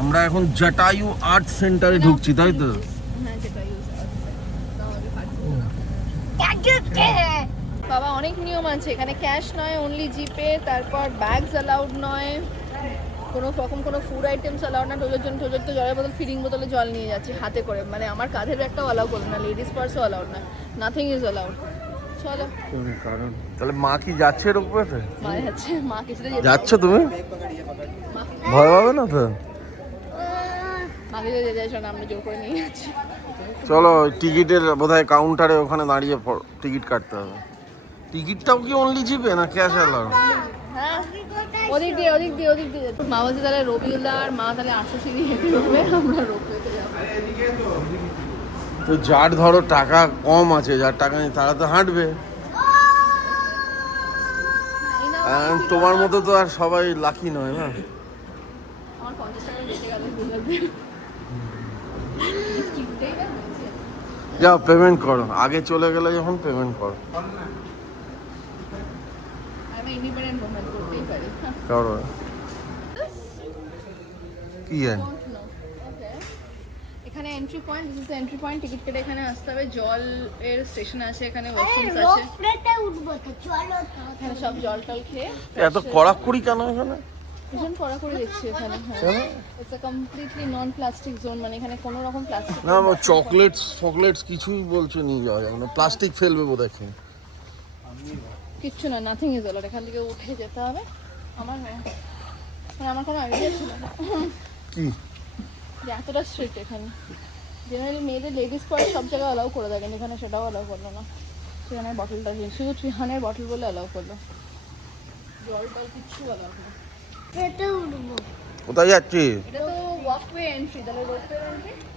আমরা এখন জটায়ু আর্ট সেন্টারে ঢুকছি তাই তো? হ্যাঁ বাবা অনেক নিয়ম আছে। এখানে ক্যাশ নয় অনলি জিপে তারপর ব্যাগস অ্যালাউড নয়। কোনো রকম কোনো ফুড আইটেমস অ্যালাউড না। টোজোর জন্য টোজোর তো জলের বোতল ফিডিং বোতলে জল নিয়ে যাচ্ছি হাতে করে। মানে আমার কাঁধের ব্যাগটাও অ্যালাউ করবে না লেডিস পার্সও অ্যালাউড না। নাথিং ইজ অ্যালাউড চলো। কারণ তাহলে মা কি যাচ্ছে এর উপরে? মা যাচ্ছে মা কিছুতে যাচ্ছ তুমি? ভয় পাবে না তো? মা কিছুতে যেতে চাইছো আমরা জোর করে নিয়ে যাচ্ছি। চলো টিকিটের বোধহয় কাউন্টারে ওখানে দাঁড়িয়ে টিকিট কাটতে হবে। টিকিটটাও কি অনলি জিপে না ক্যাশ অ্যালাউ হ্যাঁ? ওদিক দিয়ে ওদিক দিয়ে ওদিক দিয়ে। মা বলছে তাহলে রবিউল্লা আর মা তাহলে আটশো সিঁড়ি হেঁটে উঠবে আমরা রোপওয়েতে তো যার ধরো টাকা কম আছে যার টাকা নেই তারা তো হাঁটবে। তোমার মতো তো আর সবাই লাকি নয় না? আমার পঞ্চাশ টাকা গেল গুগল কিনতেই না হয়েছে। যাও পেমেন্ট করো। আগে চলে গেলে যখন পেমেন্ট করো। হ্যাঁ, করো। কি. এখানে entry point this is entry point ticket কেটে এখানে আসতে হবে। জল এর স্টেশন আছে এখানে ওয়াশরুমস আছে। রোপওয়েতে উঠবো তো চলো তো। এখানে সব জল টল খেয়ে এত কড়াকড়ি কেন এখানে? ভীষণ কড়া করে দেখছি এখানে হ্যাঁ। কেন? It's a completely non plastic zone মানে এখানে কোনো রকম প্লাস্টিক না চকলেটস ফকলেটস কিছুই বলছে নিয়ে যাওয়া যাবে না। প্লাস্টিক ফেলবে বোধহয়। কিচ্ছু না নাথিং ইজ অল এখান থেকে উঠে যেতে হবে। আমার হ্যাঁ। মানে আমার কোনো আইডিয়া ছিল না। কি? যে এতটা স্ট্রিক্ট এখানে। জেনারেলি মেয়েদের লেডিস সব জায়গায় অ্যালাউ করে দেয় এখানে সেটাও অ্যালাউ করল না। সেখানে বটলটা শুধু ত্রিহানের বটল বলে অ্যালাউ করল। জল টল কিচ্ছু অ্যালাউ উঠবো কোথায় যাচ্ছি?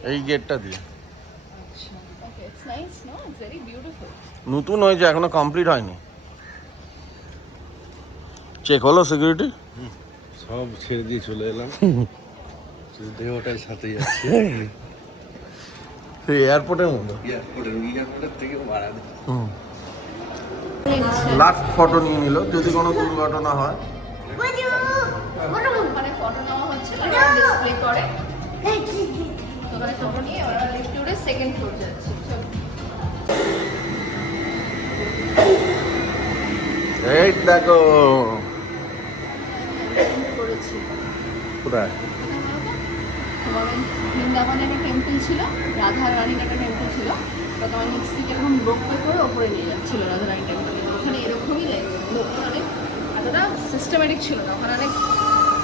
এই গেটটা দিয়ে। আচ্ছা নতুন হয়েছে এখনও কমপ্লিট হয়নি। চেক হলো সিকিউরিটি সব ছেড়ে দিয়ে চলে এলাম। দেহটাই সাথে যাচ্ছে এয়ারপোর্টের মতো এয়ারপোর্টের এয়ারপোর্টের থেকেও ভাড়া দেয় লাস্ট ফটো নিয়ে নিল যদি কোনো দুর্ঘটনা হয়। ওখানে ফটো নেওয়া হচ্ছে ডিসপ্লে করে। তো ওখানে ফটো নিয়ে ওরা লিফটে উঠে সেকেন্ড ফ্লোর যাচ্ছে। এই দেখো। কোথায়? তোমার বৃন্দাবনে একটা টেম্পল ছিল রাধা রানীর একটা টেম্পল ছিল। তো তোমার নিচ থেকে এরকম রোপওয়ে করে ওপরে নিয়ে যাচ্ছিল রাধা রানী টেম্পল ওখানে এরকমই অনেক এতটা সিস্টেমেটিক ছিল না ওখানে অনেক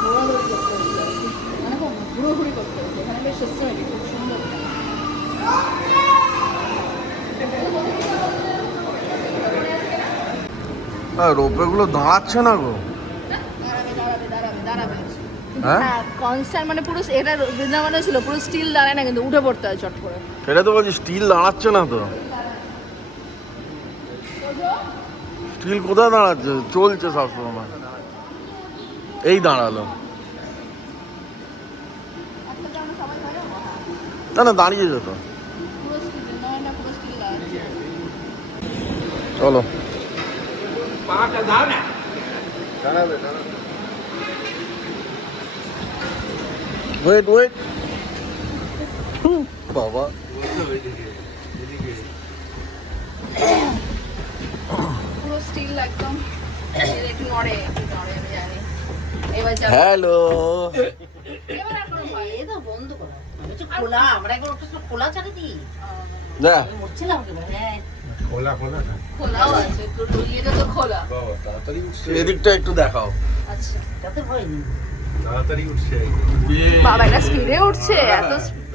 ঘোরাঘুরি করতে হয়েছিল আর কি। মানে খুব ঘুরোঘুরি করতে হয়েছে এখানে বেশ সিস্টেমেটিক খুব সুন্দর রোপে গুলো দাঁড়াচ্ছে না গো। হ্যাঁ? হ্যাঁ কনস্ট্যান্ট মানে পুরো এটা বৃন্দাবনে ছিল পুরো স্টিল দাঁড়ায় না কিন্তু উঠে পড়তে হয় চট করে। সেটা তো বলছি স্টিল দাঁড়াচ্ছে না তো। স্টিল কোথায় দাঁড়াচ্ছে? চলছে সবসময়। এই দাঁড়াল। না না, দাঁড়িয়ে যেত। চলো। ওয়েট ওয়েট বাবা। পুরো স্টিল একদম। একটু নড়ে নড়ে জানি। হ্যালো। তো তো না। হ্যাঁ তো এদিকটা একটু দেখাও। আচ্ছা। তাতে ভয় নেই। তাড়াতাড়ি উঠছে। বাবা এটা স্পিডে উঠছে। এত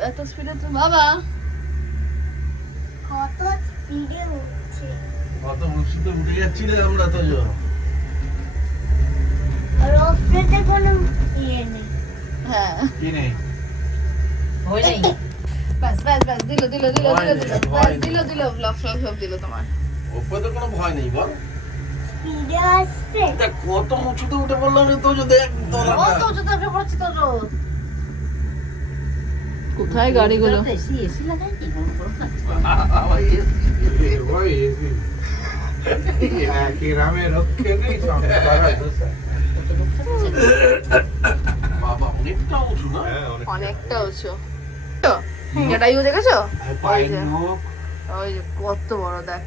এত স্পিডে তো বাবা। কত স্পিডে উঠছে? কত উঁচুতে উঠে যাচ্ছিলে আমরা তো। রোপওয়েতে কোনো ইয়ে নেই। হ্যাঁ। কি নেই? ভয় নেই। ব্যাস ব্যাস ব্যাস দিল দিল দিল দিল নেই, দিল দিল দিল ব্লক সব দিল তোমার। ওপরে তো কোনো ভয় নেই বল। স্পিডে আসছে? দেখ কত উঁচুতে উঠে বললাম যে তো দেখ ও উঁচুতে উঠে পড়ছে তো কোথায় গাড়িগুলো? এসি এসি লাগাই কি গ্রামে রক্ষে নেই বাবা অনেকটা উঁচু না? হ্যাঁ অনেক অনেকটা উঁচু। তো জটায়ু দেখেছ? ওই যে কত বড় দেখ।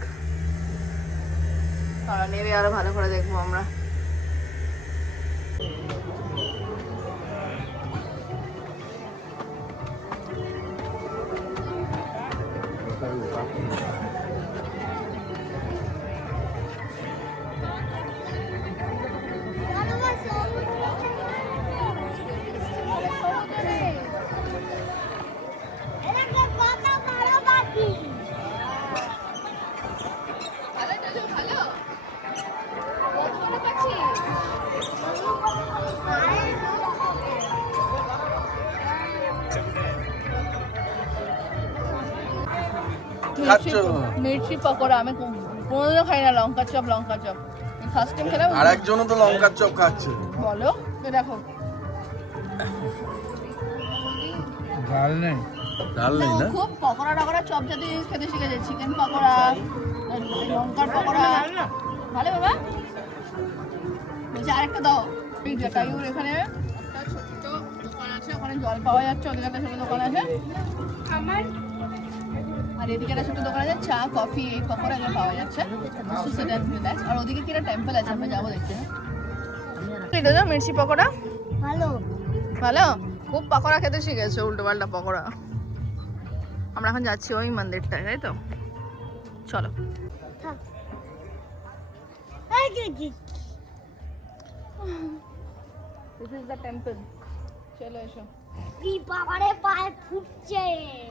আর নেবে আরও ভালো করে দেখব আমরা। খাচ্ছ? মির্চি পকোড়া আমি কোনোদিনও খাই না লঙ্কা চপ লঙ্কা চপ। ফার্স্ট টাইম খেলাম আর একজনও তো লঙ্কার চপ খাচ্ছে। বলো এ দেখো। ডাল নেই। ডাল নেই না? খুব পকোড়া টকোড়া চপ জাতীয় জিনিস খেতে শিখেছে। চিকেন পকোড়া লঙ্কার পকোড়া। ভালো বাবা? বলছি আরেকটা দাও। এই জটায়ুর এখানে। একটা ছোট্ট দোকান আছে ওখানে জল পাওয়া যাচ্ছে ওদিকে একটা ছোট দোকান আছে। আমার আর এদিকে একটা ছোট দোকান আছে চা কফি এই পকোড়া এগুলো পাওয়া যাচ্ছে। আর ওদিকে কি একটা টেম্পল আছে আমরা যাব দেখতে। যা মির্চি পকোড়া? ভালো। ভালো? খুব পকোড়া খেতে শিখেছে উল্টো পাল্টা পকোড়া। আমরা এখন যাচ্ছি ওই মন্দিরটায় তাই তো? চলো। থাক। এই যে যে। দিস ইজ দ্য টেম্পল চলো এসো কি বাবারে পায়ে ফুটছে।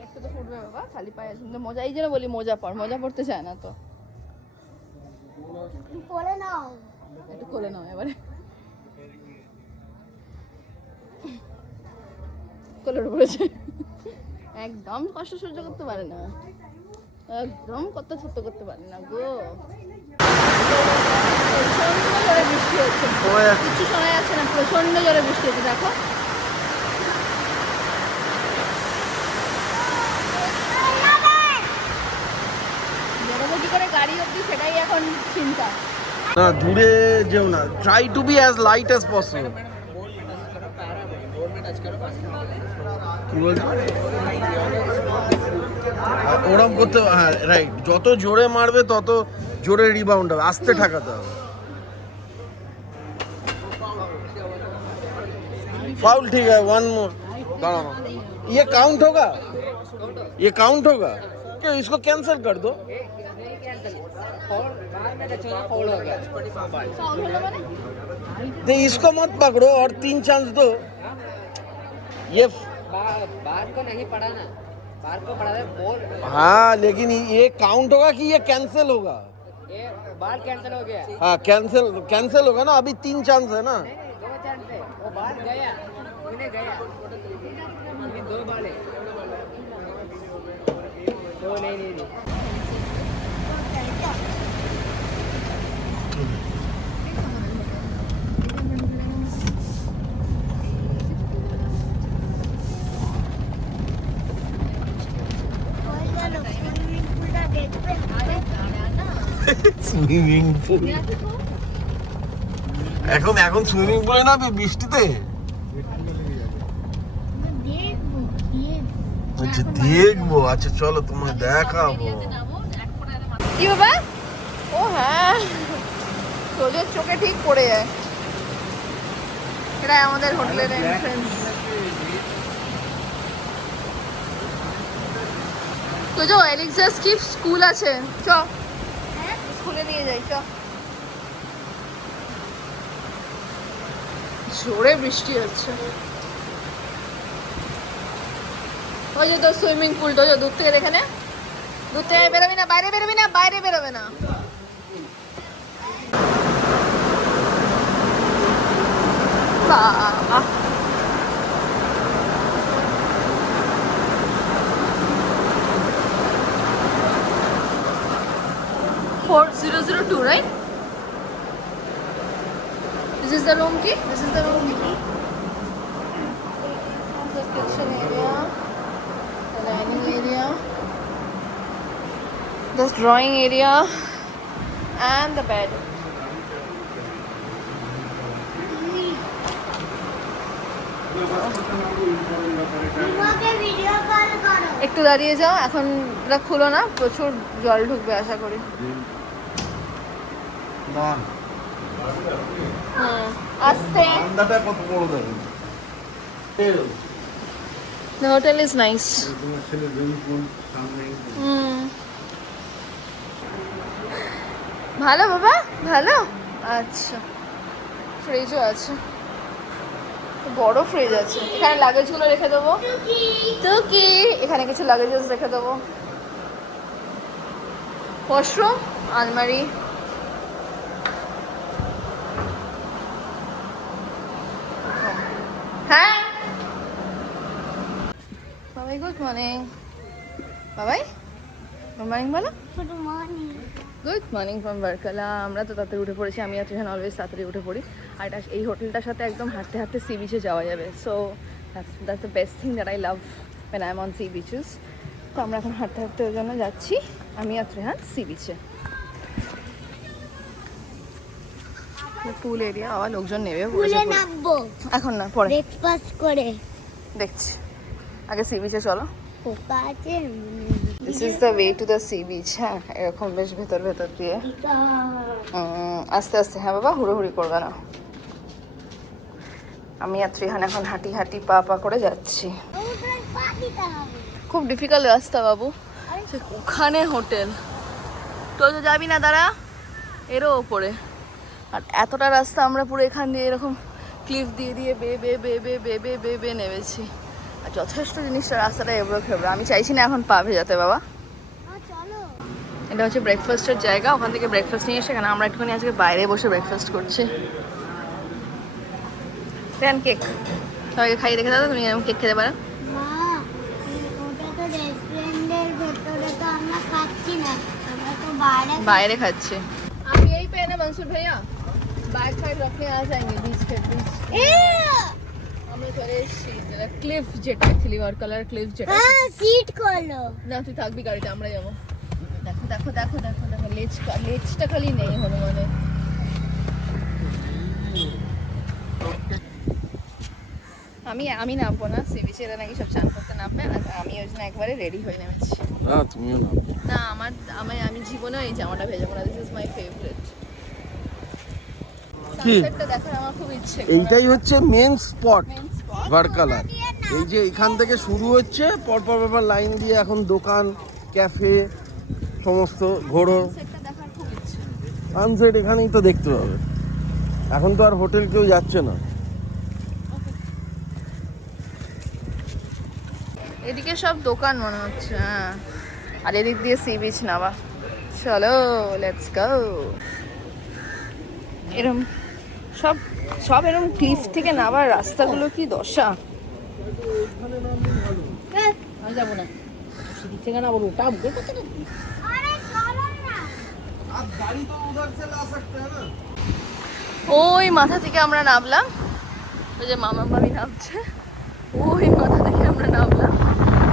একটু তো ফুটবে বাবা খালি পায়ে আছে মজা এই জন্য বলি মজা পড় মজা পড়তে চায় না তো। পরে নাও। একটু করে নাও এবারে। কোলের পড়েছে। একদম কষ্ট সহ্য করতে পারে না। একদম কত সহ্য করতে পারে না গো। প্রচণ্ড জোরে বৃষ্টি হচ্ছে। সময় আছে। কিছু শোনা যাচ্ছে না প্রচণ্ড জোরে বৃষ্টি হচ্ছে দেখো। করে গাড়ি অবধি সেটাই এখন চিন্তা না দূরে যেও না try to be as light as possible ওরম করতে হ্যাঁ রাইট যত জোরে মারবে তত জোরে রিবাউন্ড হবে আস্তে ঠাকাতে হবে फाउल ठीक है वन मोर ये काउंट होगा ये काउंट होगा इसको कैंसिल कर दो दे इसको मत पकड़ो और तीन चांस दो। ये बार को नहीं पड़ा ना बार को पड़ा है बोल हाँ लेकिन ये काउंट होगा कि ये कैंसिल होगा? ये बार कैंसिल हो गया हाँ कैंसिल कैंसिल होगा ना? अभी तीन चांस है ना? दो चांस है वो बाहर गया उन्हें गया अभी दो बाल है दो नहीं नहीं, नहीं। সুইমিং পুল এখন এখন সুইমিং পুলে না বৃষ্টিতে? আচ্ছা দেখব। আচ্ছা চলো তোমায় দেখাবো। কি বাবা? ও হ্যাঁ। সোজের চোখে ঠিক পড়ে যায়। এটা আমাদের হোটেলের এন্ট্রেন্স তো যে এলেক্সা স্কিপ স্কুল আছে? চ। স্কুলে নিয়ে যাই জোরে বৃষ্টি হচ্ছে। ওই যে তোর সুইমিং পুলটা ওই দূর থেকে দেখে নে। দূর থেকে বেরোবি না, বাইরে বেরোবি না, বাইরে বেরোবে না। বাবা Two, right? This is the room key. This is the room key. The kitchen area, the dining area, this drawing area, and the bed. একটু দাঁড়িয়ে যাও এখন খুলো না প্রচুর জল ঢুকবে আশা করি না হ্যাঁ আসতে। ঠান্ডাটা কত বড় দেখেন The hotel is nice. ভালো বাবা ভালো? আচ্ছা ফ্রিজও আছে। বড় ফ্রিজ আছে। এখানে লাগেজগুলো রেখে দেবো। তো কি এখানে কিছু লাগেজেস রেখে দেবো। ওয়াশরুম আলমারি। হ্যাঁ। Babai good morning Babai good morning বলো। Good morning good morning from Varkala আমরা তো তাড়াতাড়ি উঠে পড়েছি আমি আর এখানে অলওয়েজ তাড়াতাড়ি উঠে পড়ি। আর এটা এই হোটেলটার সাথে একদম হাঁটতে হাঁটতে সি বিচে যাওয়া যাবে। So that's the best thing that I love when I am on sea beaches তো আমরা এখন হাঁটতে হাঁটতে ওই জন্য যাচ্ছি আমি আর ত্রেহান সি বিচে পুল এরিয়া আবার লোকজন নেবে পড়েছে নামবো। এখন না পরে। ব্রেকফাস্ট করে। দেখছি। আগে সি বিচে চলো। পোকা আছে this is the way to the sea beach হ্যাঁ এরকম বেশ ভেতর ভেতর দিয়ে। আস্তে আস্তে হ্যাঁ বাবা হুড়োহুড়ি করবে না। আমি আর ত্রিহান এখন হাঁটি হাঁটি পা পা করে যাচ্ছি। খুব ডিফিকাল্ট রাস্তা বাবু। ওখানে হোটেল। তো যাবি না দাঁড়া। এরও ওপরে। আর এতটা রাস্তা আমরা পুরো এখান দিয়ে এরকম ক্লিফ দিয়ে দিয়ে বে বে বে বে বে বে বে বে নেমেছি। আর যথেষ্ট জিনিসটা রাস্তাটা এবড়ো খেবড়ো আমি চাইছি না এখন পা ভেজাতে বাবা। এটা হচ্ছে ব্রেকফাস্টের জায়গা। ওখান থেকে ব্রেকফাস্ট নিয়ে এসে কেন আমরা একটুখানি আজকে বাইরে বসে ব্রেকফাস্ট করছি। প্যান কেক সবাইকে খাইয়ে রেখে দাও তুমি এরকম কেক খেতে পারো। বাইরে খাচ্ছি। मंसूर भैया बैक साइड रखने आ जाएंगे बीच के बीच এ! আমরা চলে এসেছি যেটা ক্লিফ যেটা অ্যাকচুয়ালি ওয়ার কালার ক্লিফ যেটা হ্যাঁ সিট করলো না তুই থাকবি গাড়িতে আমরা যাবো দেখো দেখো দেখো দেখো দেখো লেজ লেজটা খালি নেই হনুমানের আমি আমি নামবো না সি বিচে এরা নাকি সব চান করতে নামবে আর আমি ওই জন্য একবারে রেডি হয়ে নেমেছি না তুমিও না না আমার আমি আমি জীবনে এই জামাটা ভেজাবো না দিস ইজ মাই ফেভারিট কি? এইটাই হচ্ছে মেন স্পট ভারকালার এই যে এখান থেকে শুরু হচ্ছে পরপর পরপর লাইন দিয়ে এখন দোকান ক্যাফে সমস্ত ইচ্ছে। সানসেট এখানেই তো দেখতে পাবে। এখন তো আর হোটেল কেউ যাচ্ছে না। এদিকে সব দোকান মনে হচ্ছে হ্যাঁ। আর এদিক দিয়ে সি বিচ নামা। চলো লেটস গো এরম সব সব এরম ক্লিফ থেকে নামার রাস্তাগুলো কি দশা? আমি যাব না। সিঁড়ি থেকে না বলো ওটা আরে চলো ওই মাথা থেকে আমরা নামলাম। ওই যে মামা মামি নামছে। ওই মাথা থেকে আমরা নামলাম।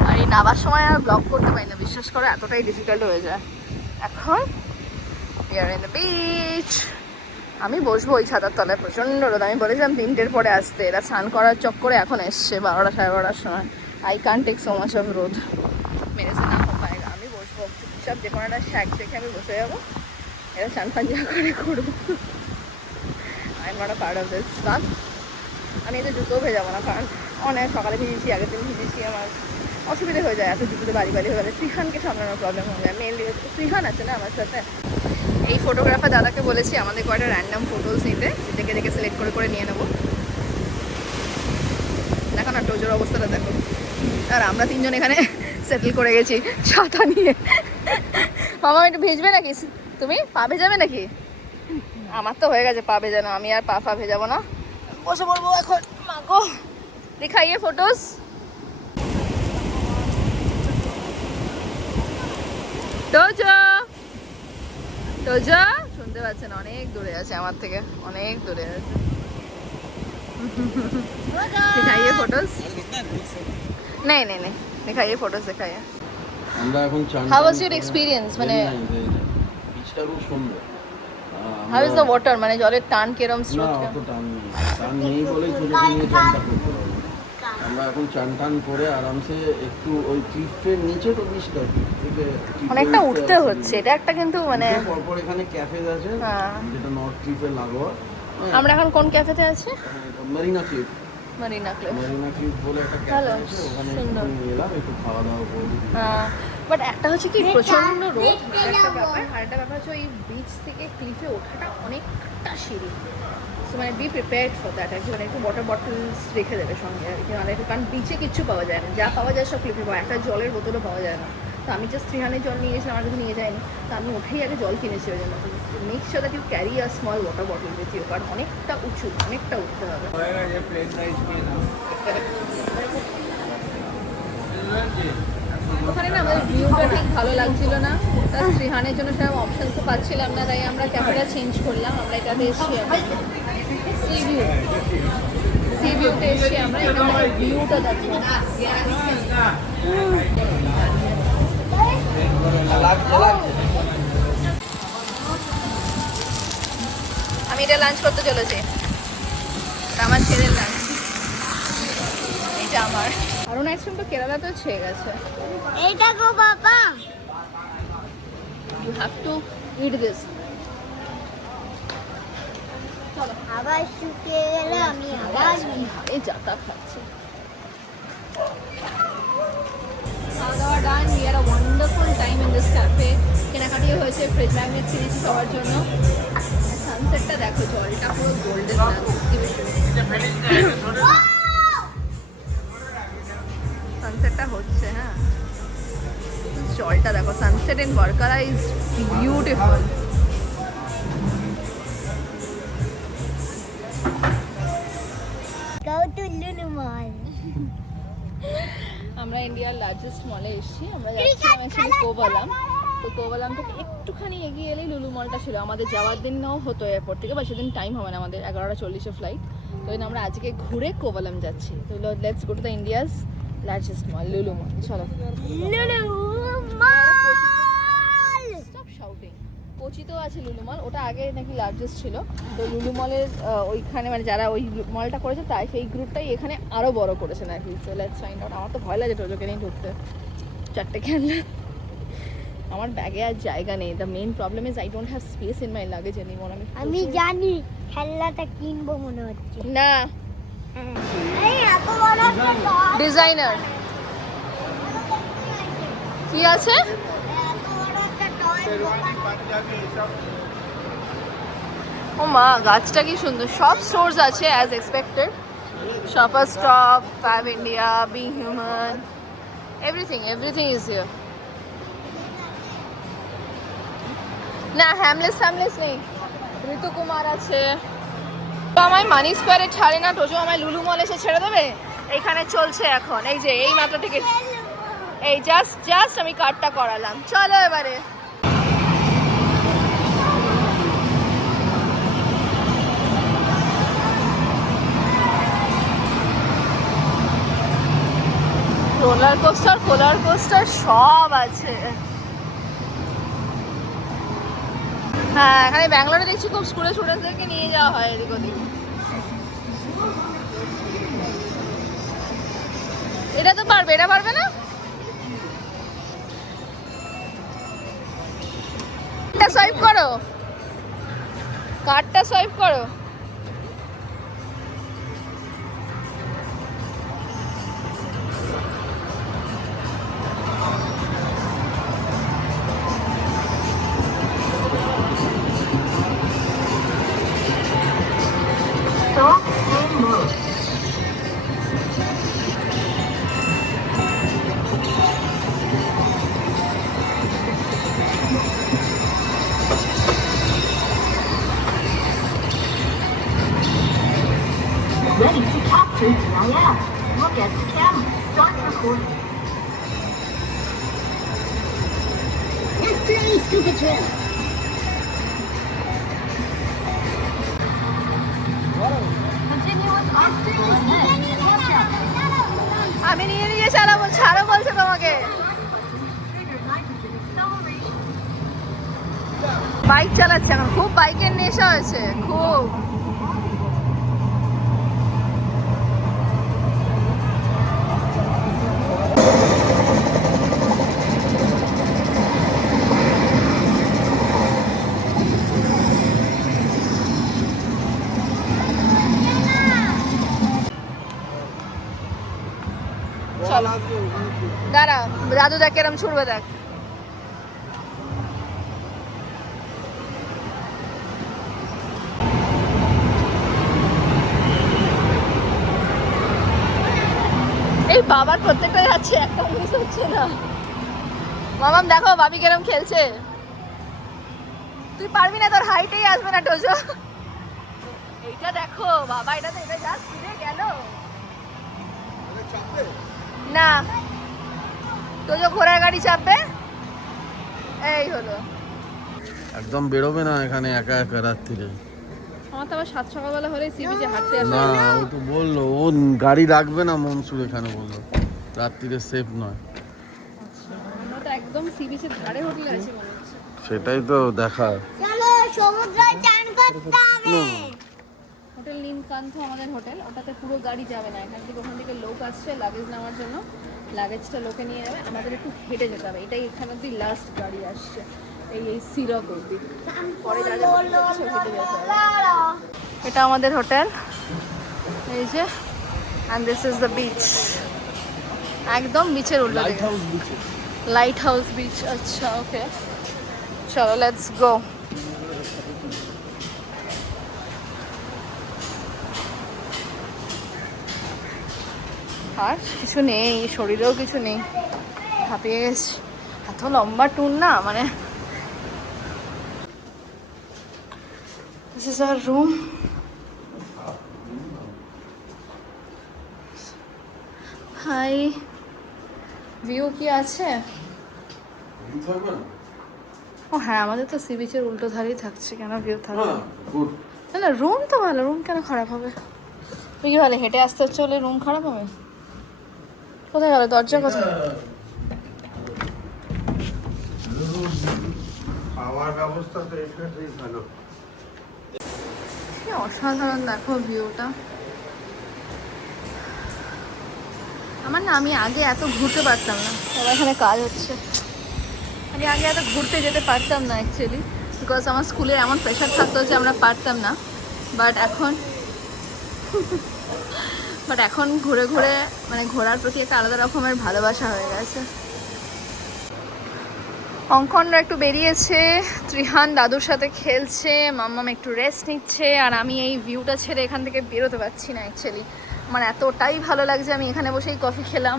আর এই নামার সময় আর ব্লগ করতে পারি না বিশ্বাস করো এতটাই ডিফিকাল্ট হয়ে যায়। এখন ইয়ার ইন দ্য বিচ আমি বসবো ওই ছাতার তলায়, প্রচণ্ড রোদ। আমি বলেছিলাম তিনটের পরে আসতে। এরা স্নান করার চক্করে এখন এসছে বারোটা সাড়ে বারোটার সময়। আই কান টেক সো মাচ অফ রোদ মেরেছে না কম আমি বসবো। সব যে কোনো একটা শ্যাক দেখে আমি বসে যাব। এরা স্নান ফান যা করে করুক। I am part of this স্নান আমি এতে জুতোও ভেজাবো না, কারণ অনেক সকালে ভিজেছি, আগের দিন ভিজেছি, আমার অসুবিধা হয়ে যায়। এত জুতোতে বাড়ি বাড়ি হয়ে গেলে ত্রিহানকে সামলানোর প্রবলেম হয়ে যায় মেনলি ত্রিহান আছে না আমার সাথে? এই ফটোগ্রাফার দাদাকে বলেছি আমাদের কয়টা র্যান্ডাম ফটোস নিতে দেখে দেখে সিলেক্ট করে করে নিয়ে নেব। দেখো না টোজোর অবস্থাটা দেখো। আর আমরা তিনজন এখানে সেটেল করে গেছি, ছাতা নিয়ে। মামা একটু ভেজবে নাকি? তুমি? পা ভেজাবে নাকি? আমার তো হয়ে গেছে পা ভেজানো, আমি আর পা ফা ভেজাবো না। বসে পড়ব এখন। মাগো দেখাইয়ে ফটোস টোজো টোজো শুনতে পাচ্ছেন অনেক দূরে আছে আমার থেকে অনেক দূরে আছে दिखाइए फोटोज नहीं नहीं नहीं दिखाइए फोटोज दिखाइए আমরা এখন চান How was your experience? মানে- বিচটা খুব সুন্দর হাউ ইজ দ্য ওয়াটার মানে জলের টান কিরম না স্রোত অত টান নেই টান নেই বলেই ছোটো নিয়ে চানটা করতে পারবো আমরা এখন চান টান করে আরামসে একটু ওই ক্লিফের নিচে তো বিশটা থেকে অনেকটা উঠতে হচ্ছে এটা একটা কিন্তু মানে পরপর এখানে ক্যাফেজ আছে হ্যাঁ। যেটা নর্থ ক্লিফে লাগোয়া। আমরা এখন কোন ক্যাফেতে আছি? Marina Cliff Marina Club Marina Cliff বলে একটা ভালো, ক্যাফে আছে ওখানে এলাম একটু খাওয়া দাওয়া করব বাট একটা হচ্ছে কি প্রচণ্ড রোদ। একটা। ব্যাপার আর একটা ব্যাপার হচ্ছে ওই বিচ থেকে ক্লিফে ওঠাটা অনেকটা সিঁড়ি। সো মানে বি প্রিপেয়ার্ড ফর দ্যাট আর কি মানে একটু ওয়াটার বটলস রেখে দেবে সঙ্গে আর কি। মানে কারণ বিচে কিচ্ছু পাওয়া যায় না। যা পাওয়া যায় সব ক্লিপে পাওয়া। একটা জলের বোতলও পাওয়া যায় না। তো আমি জাস্ট থ্রি জল নিয়ে গেছিলাম আমার কাছে নিয়ে যাইনি তো আমি উঠেই আগে জল কিনেছি ওই জন্য make sure that you carry our small water bottle with you কারণ অনেকটা উঁচু, অনেকটা উঠতে হবে। ওখানে না আমাদের ভিউটা ঠিক ভালো লাগছিল না। তার শ্রীহানের জন্য সেরকম অপশান তো পাচ্ছিলাম না, তাই আমরা ক্যামেরা চেঞ্জ করলাম। আমরা এটাতে এসছি সি ভিউ সি ভিউতে এসেছি আমরা ভিউটা দেখো আমি এটা লাঞ্চ করতে চলেছি। এটা আমার ছেলের লাঞ্চ এটা আমার। আরও আইসক্রিম তো কেরালাতেও ছেয়ে গেছে। এইটা গো বাবা। You have to eat this. আবার শুকিয়ে গেলে আমি আবার হারে যাতা খাচ্ছে। হয়েছে জন্য। সানসেটটা দেখো, জলটা সানসেটটা হচ্ছে হ্যাঁ। জলটা দেখো sunset in Varkala is beautiful ইন্ডিয়ার লার্জেস্ট মলে এসেছি। আমরা যাচ্ছিলাম অ্যাকচুয়ালি কোবালাম তো কোবালাম থেকে একটুখানি এগিয়ে এলেই লুলু মলটা ছিল। আমাদের যাওয়ার দিন নাও হতো এয়ারপোর্ট থেকে বা সেদিন টাইম হবে না আমাদের। এগারোটা চল্লিশে ফ্লাইট তো আমরা আজকে ঘুরে কোবালাম যাচ্ছি। তো let's go to the India's largest mall Lulu mall চলো। লুলু Mall. কোচিতেও আছে লুলু মল ওটা আগে নাকি লার্জেস্ট ছিল। তো লুলু মলের ওইখানে মানে যারা ওই মলটা করেছে তাই সেই গ্রুপটাই এখানে আরও বড় করেছে নাকি। সো লেটস ফাইন্ড আউট আমার তো ভয় লাগে টোজোকে নিয়ে ঢুকতে। চারটে খেলনা আমার ব্যাগে আর জায়গা নেই। The main problem is I don't have space in my luggage anymore আমি আমি জানি খেলনাটা কিনবো মনে হচ্ছে। না। হ্যাঁ। ডিজাইনার কি আছে? ও মা, গাছটা কি সুন্দর। সব স্টোরস আছে as expected Shoppers Stop Fabindia B Human everything everything is here না হ্যামলেস ফ্যামলেস নেই। ঋতু কুমার আছে। তো আমায় মানি স্কোয়ারে ছাড়ে না টোজো আমায় লুলু মল এসে ছেড়ে দেবে? এখানে চলছে এখন। এই যে, এই মাত্র টিকিট এই জাস্ট জাস্ট আমি কার্ডটা করালাম। চলো এবারে। রোলার কোস্টার কোলার কোস্টার সব আছে। হ্যাঁ এখানে ব্যাঙ্গালোরে দেখছি খুব স্কুলে স্টুডেন্টদেরকে নিয়ে যাওয়া হয় এদিক ওদিক। এটা তো পারবে, এটা পারবে না? কার্ডটা সোয়াইপ করো। কার্ডটা সোয়াইপ করো। বাইক চালাচ্ছে এখন। খুব বাইকের নেশা আছে খুব। দাদু দেখ এরম ছুড়বে দেখ। এই বাবার প্রত্যেকটা যাচ্ছে একটা মিস হচ্ছে না। মামাম দেখো বাবি কেরম খেলছে। তুই পারবি না তোর হাইটেই আসবে না টোজো এইটা দেখো বাবা এটা তো এটা যা স্পিডে গেল। না ঘোড়ার গাড়ি চাপবে এই হলো। একদম বেরোবে না এখানে একা একা রাত্রিরে। আমার তো আবার সাত সকালবেলা হলে সি বিচে হাঁটতে আসে। না ও তো বলল ও গাড়ি রাখবে না মনসুর এখানে বলল। রাত্রিরে সেফ নয়। তো একদম সি বিচের ধারে হোটেলে আছি সেটাই তো দেখা। চলো সমুদ্রে চান করতে হবে। হোটেল নীলকান্ত আমাদের হোটেল ওটাতে পুরো গাড়ি যাবে না। এখান থেকে ওখান থেকে লোক আসছে লাগেজ নেওয়ার জন্য। লাগেজটা লোকে নিয়ে যাবে আমাদের একটু হেঁটে যেতে হবে। এটাই এখানে অব্দি লাস্ট গাড়ি আসছে এই এই সিরক অব্দি। পরে যা হেঁটে যেতে হবে। এটা আমাদের হোটেল। এই যে and this is the beach একদম বিচের উল্টো দিকে। লাইট হাউস বিচ আচ্ছা ওকে চলো লেটস গো আর কিছু নেই শরীরেও কিছু নেই। হাঁপিয়ে গেছি। এত লম্বা ট্যুর না মানে। This is our room high view কি আছে? ও হ্যাঁ আমাদের তো সি বিচের উল্টো ধারেই থাকছে কেন ভিউ থাকবে? না? না না রুম তো ভালো রুম কেন খারাপ হবে? তুই কি ভালো হেঁটে আসতে চলে রুম খারাপ হবে? কোথায় গেল দরজা কোথায় খাওয়ার ব্যবস্থা তো এখানেই ভালো। অসাধারণ দেখো ভিউটা। আমার না আমি আগে এত ঘুরতে পারতাম না। সবার এখানে কাজ হচ্ছে। আমি আগে এত ঘুরতে যেতে পারতাম না অ্যাকচুয়ালি বিকজ আমার স্কুলে এমন প্রেশার থাকতো যে আমরা পারতাম না। বাট এখন বাট এখন ঘুরে ঘুরে মানে ঘোরার প্রতি একটা আলাদা রকমের ভালোবাসা হয়ে গেছে। অঙ্কনরা একটু বেরিয়েছে ত্রিহান দাদুর সাথে খেলছে মাম্মাম একটু রেস্ট নিচ্ছে আর আমি এই ভিউটা ছেড়ে এখান থেকে বেরোতে পারছি না অ্যাকচুয়ালি আমার এতটাই ভালো লাগছে আমি এখানে বসেই কফি খেলাম।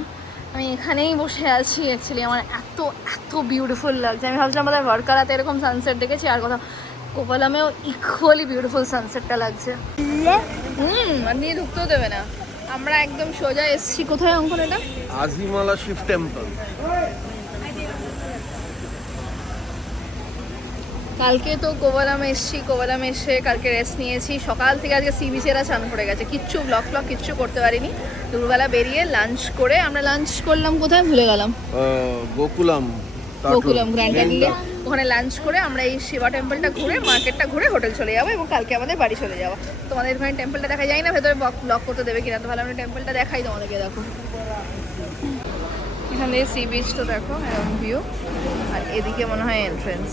আমি এখানেই বসে আছি অ্যাকচুয়ালি আমার এত এত বিউটিফুল লাগছে। আমি ভাবছিলাম আমাদের ওয়ার্কারাতে এরকম সানসেট দেখেছি আর কোথাও কোপালামেও ইকুয়ালি বিউটিফুল সানসেটটা লাগছে। হুম আর নিয়ে ঢুকতেও দেবে না। আমরা একদম সোজা এসছি। কোথায় অঙ্কন এটা? আজিমালা শিব টেম্পল কালকে তো কোভালাম এসছি কোভালাম এসে কালকে রেস্ট নিয়েছি। সকাল থেকে আজকে সি বিচেরা চান পড়ে গেছে। কিচ্ছু ব্লক ফ্লক কিচ্ছু করতে পারিনি। দুপুরবেলা বেরিয়ে লাঞ্চ করে আমরা লাঞ্চ করলাম কোথায় ভুলে গেলাম? গোকুলাম গোকুলাম গ্র্যান্ড ওখানে লাঞ্চ করে আমরা এই শিবা টেম্পলটা ঘুরে মার্কেটটা ঘুরে হোটেল চলে যাব এবং কালকে আমাদের বাড়ি চলে যাব। তোমাদের ওখানে টেম্পলটা দেখা যায় না ভেতরে ব্লক করতে দেবে কিনা, তো ভালো আমরা টেম্পলটা দেখাই তোমাদেরকে, দেখো। এখানে সি বিচ তো দেখো এরকম ভিউ আর এদিকে মনে হয় এন্ট্রেন্স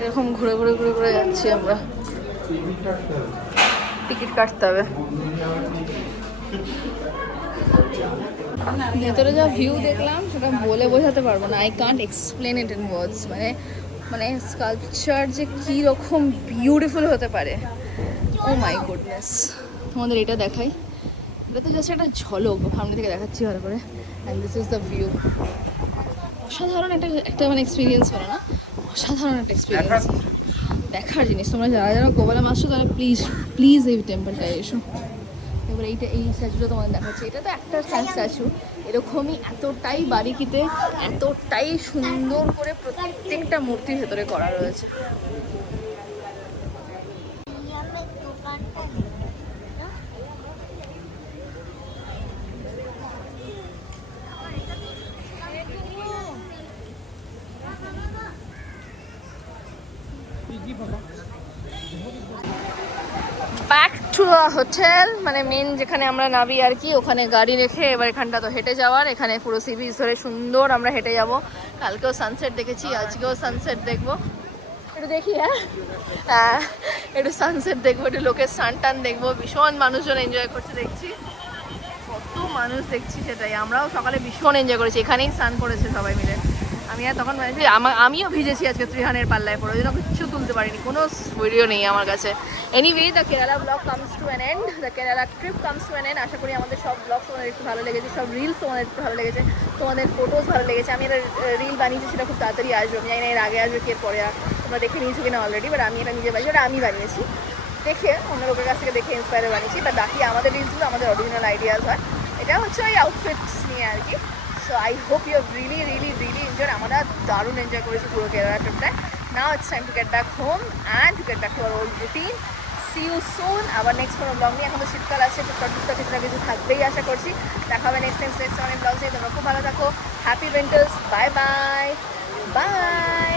এরকম ঘুরে ঘুরে ঘুরে ঘুরে যাচ্ছি আমরা। টিকিট কাটতে হবে। ভেতরে যা ভিউ দেখলাম সেটা বলে বোঝাতে পারব না। I can't explain it in words মানে মানে স্কাল্পচার যে কী রকম বিউটিফুল হতে পারে। ও মাই গুডনেস তোমাদের এটা দেখাই। এটা তো জাস্ট একটা ঝলক সামনে থেকে দেখাচ্ছি ভালো করে। And this is the view অসাধারণ একটা একটা মানে এক্সপিরিয়েন্স বলো না? অসাধারণ একটা এক্সপিরিয়েন্স দেখার। জিনিস। তোমরা যারা যারা গোপালাম আসছো তারা প্লিজ প্লিজ এই টেম্পলটায় এসো। এবার এইটা এই স্ট্যাচুটা তোমাদের দেখাচ্ছি। এটা তো একটা স্ট্যাচু। এরকমই এতটাই বারিকিতে এতটাই সুন্দর করে প্রত্যেকটা মূর্তির ভেতরে করা রয়েছে ইয়ামের দোকানটা নেই, না? ব্যাক টু আ হোটেল মানে মেন যেখানে আমরা নাবি আর কি, ওখানে গাড়ি রেখে এবার এখানটা তো হেঁটে যাওয়ার, এখানে পুরো সি বিচ ধরে সুন্দর আমরা হেঁটে যাব। কালকেও সানসেট দেখেছি, আজকেও সানসেট দেখব। একটু দেখি হ্যাঁ? হ্যাঁ একটু সানসেট দেখব, একটু লোকের সান টান দেখব, ভীষণ মানুষজন এনজয় করছে, দেখছি। কত মানুষ দেখছি সেটাই, আমরাও সকালে ভীষণ এনজয় করেছি, এখানেই স্নান করেছে সবাই মিলে। আর তখন ভেবেছি আমা- আমিও ভিজেছি আজকে ত্রিহানের পাল্লায় পড়ে, ওই জন্য কিচ্ছু তুলতে পারিনি, কোনো ভিডিও নেই আমার কাছে। Anyway the Kerala vlog comes to an end the Kerala trip comes to an end আশা করি আমাদের সব ব্লগ তোমাদের একটু ভালো লেগেছে, সব রিলস তোমাদের একটু ভালো লেগেছে, তোমাদের ফটোজ ভালো লেগেছে, আমি একটা রিল বানিয়েছি, সেটা খুব তাড়াতাড়ি আসবে, আমি জানি এর আগে আসবে কে পরে তোমরা দেখে নিয়েছো কিনা অলরেডি বাট আমি এটা নিজে বানিয়েছি, ওটা আমি বানিয়েছি। দেখে অন্য লোকের কাছ থেকে দেখে ইন্সপায়ার বানিয়েছি বাট বাকি আমাদের রিলসগুলো আমাদের অরিজিনাল আইডিয়াস হয়। এটা হচ্ছে ওই আউটফিটস নিয়ে আর কি। So I hope you really really really enjoy, আমরা দারুণ এনজয় করেছি পুরো Kerala ট্রিপটায় now it's time to get back home and to get back to our old routine see you soon আবার নেক্সট কোনো ব্লগ নিয়ে এখন তো শীতকাল আছে, তো টুকটাক কিছু না কিছু থাকবেই আশা করছি। দেখা হবে নেক্সট টাইম নেক্সট অনেক ব্লগ নিয়ে। তোমরা খুব ভালো থাকো। Happy winters bye bye bye